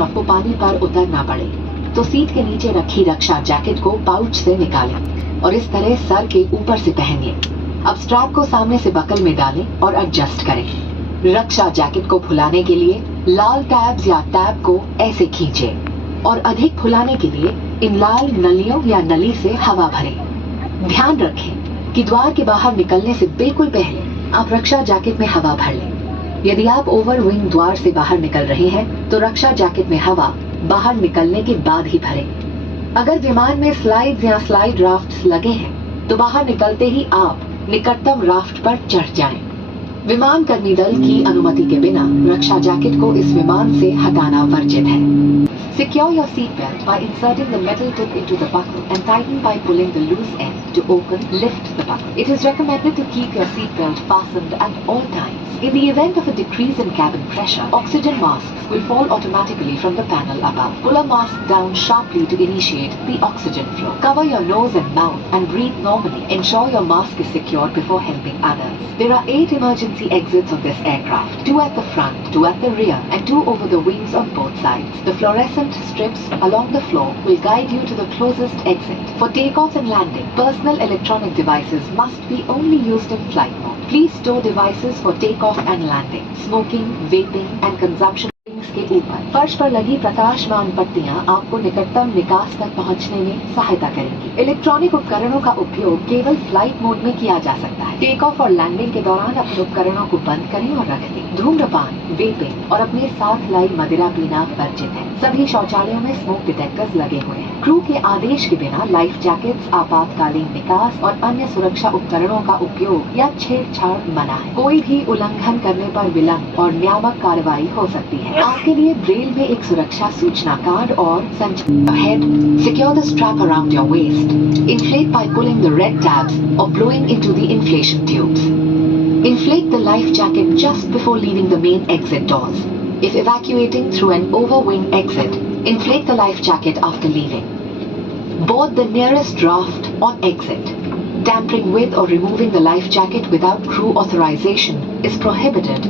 आपको पानी पर उतरना पड़े तो सीट के नीचे रखी रक्षा जैकेट को पाउच से निकालें और इस तरह सर के ऊपर से पहन लें। अब स्ट्रैप को सामने से बकल में डालें और एडजस्ट करें। रक्षा जैकेट को फुलाने के लिए लाल टैब्स या टैब को ऐसे खींचें और अधिक फुलाने के लिए इन लाल नलियों या नली से हवा भरें। ध्यान रखें कि द्वार के बाहर निकलने से बिल्कुल पहले आप रक्षा जैकेट में हवा भर लें। यदि आप ओवर विंग द्वार से बाहर निकल रहे हैं तो रक्षा जैकेट में हवा बाहर निकलने के बाद ही भरें। अगर विमान में स्लाइड्स या स्लाइड राफ्ट्स लगे हैं तो बाहर निकलते ही आप निकटतम राफ्ट पर चढ़ जाएं। विमान कर्मी दल की अनुमति के बिना रक्षा जैकेट को इस विमान से हटाना वर्जित है। Secure your seatbelt by inserting the metal tip into the buckle and tighten by pulling the loose end to open, lift the buckle. It is recommended to keep your seatbelt fastened at all times. In the event of a decrease in cabin pressure, oxygen masks will fall automatically from the panel above. Pull a mask down sharply to initiate the oxygen flow. Cover your nose and mouth and breathe normally. Ensure your mask is secured before helping others. There are 8 emergency exits on this aircraft, 2 at the front, 2 at the rear, and 2 over the wings on both sides. The fluorescent strips along the floor will guide you to the closest exit. For takeoff and landing, personal electronic devices must be only used in flight mode. Please store devices for takeoff and landing. Smoking, vaping and consumption के ऊपर फर्श पर लगी प्रकाशमान पट्टियां आपको निकटतम निकास तक पहुंचने में सहायता करेंगी। इलेक्ट्रॉनिक उपकरणों का उपयोग केवल फ्लाइट मोड में किया जा सकता है। टेक ऑफ और लैंडिंग के दौरान अपने उपकरणों को बंद करें और रख दें। धूम्रपान, वेपिंग और अपने साथ लाई मदिरा पीना वर्जित है। सभी शौचालयों में स्मोक डिटेक्टर्स लगे हुए हैं। क्रू के आदेश के बिना लाइफ जैकेट्स, आपातकालीन निकास और अन्य सुरक्षा उपकरणों का उपयोग या छेड़छाड़ मना है। कोई भी उल्लंघन करने पर विलंब और नियामक कार्रवाई हो सकती है। आपके लिए ब्रेल में एक सुरक्षा सूचना कार्ड और head. Secure the strap around your waist. Inflate by pulling the red tabs or blowing into the inflation tubes. Inflate the life jacket just before leaving the main exit doors. If evacuating through an overwing exit, inflate the life jacket after leaving. Board the nearest raft on exit. Tampering with or removing the life jacket without crew authorization is prohibited.